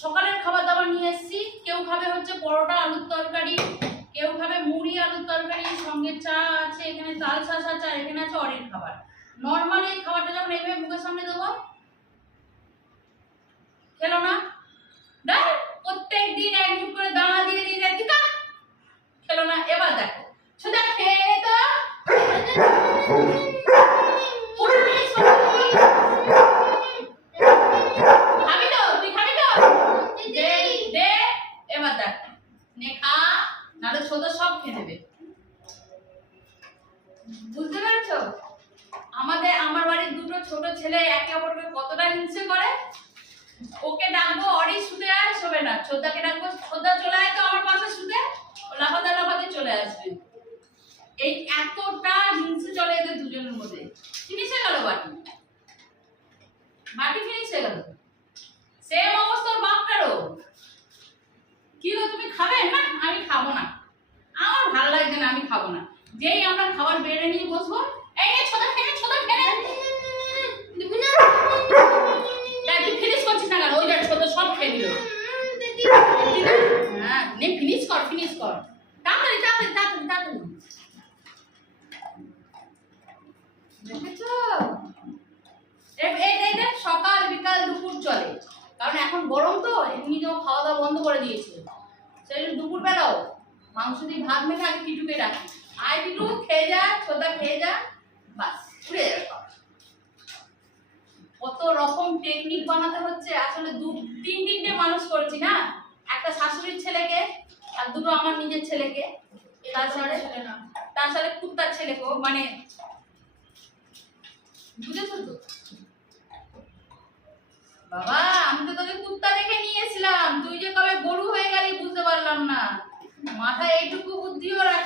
সকালের খাবার দাবার নিয়ে এসেছি। কেউ খাবে হচ্ছে পরোটা আলুর তরকারি, কেউ খাবে মুড়ি আলুর তরকারি, সঙ্গে চা আছে, এখানে তাল শাঁস আছে, আর এখানে আছে অরের খাবার। নর্মালি এই খাবারটা যখন এভাবে মুখের সামনে দেবো খেলো না, প্রত্যেক দিন এক মুঠ করে দানা দিয়ে দিয়ে যাচ্ছি, খেলো না। এবার দেখো সোজা খেয়ে নে তো, খাবি তো, তুই খাবি তো, দে দে। এবার দেখ নে খা, নাহলে সোজা সব খেয়ে নেবে। বুঝতে পারছো আমার বাড়ির দুটো ছোট ছেলে একে অপরকে কতটা হিংসে করে। ওকে ডাকবো অরি শুতে আয়, শোবে না। ছোদ্দাকে ডাকবো ছোদ্দা চলে আয় তো আমার পাশে শুতে, ও লাফাতে লাফাতে চলে আসবে। এই এতটা হিংসে চলে এদের দুজনের মধ্যে। ফিনিশ হয়ে গেল বাটি, বাটি ফিনিশ হয়ে গেল। সেম অবস্থা ওর বাপটারও। কি গো তুমি খাবে? না আমি খাবো না, আমার ভালো লাগছে না, আমি খাবো না। যেই আমরা খাবার বেড়ে নিয়ে বসবো, এই নে ছোট খেয়ে ছোট খেয়ে দিবি না, তুই ফিনিশ করছিস না কেন? ওই যে ছোট সব খেয়ে দিল। হ্যাঁ নে ফিনিশ কর, ফিনিশ কর তাড়াতাড়ি তাড়াতাড়ি তাড়াতাড়ি তাড়াতাড়ি। দেখেছো এই দেখ সকাল বিকাল দুপুর চলে, কারণ এখন গরম তো এমনি তো খাওয়া দাওয়া বন্ধ করে দিয়েছে। সেই দুপুর বেলাও মাংস দিয়ে ভাত মেখে আগে টিটুকে রাখি, আয় টিটু খেয়ে যা, ছোটা খেয়ে যা, বাস উড়ে যাবে। কত রকম টেকনিক বানাতে হচ্ছে। আসলে তিনটে মানুষ করছি না, একটা শাশুড়ির ছেলেকে আর দুটো আমার নিজের ছেলেকে, তার সাথে কুত্তার ছেলেকে, মানে বুঝেছো তো বাবা। আমি তো তোকে কুত্তা দেখে নিয়েছিলাম, তুই যে কবে গরু হয়ে গেলি বুঝতে পারলাম না। মাথায় এইটুকু বুদ্ধিও রাখ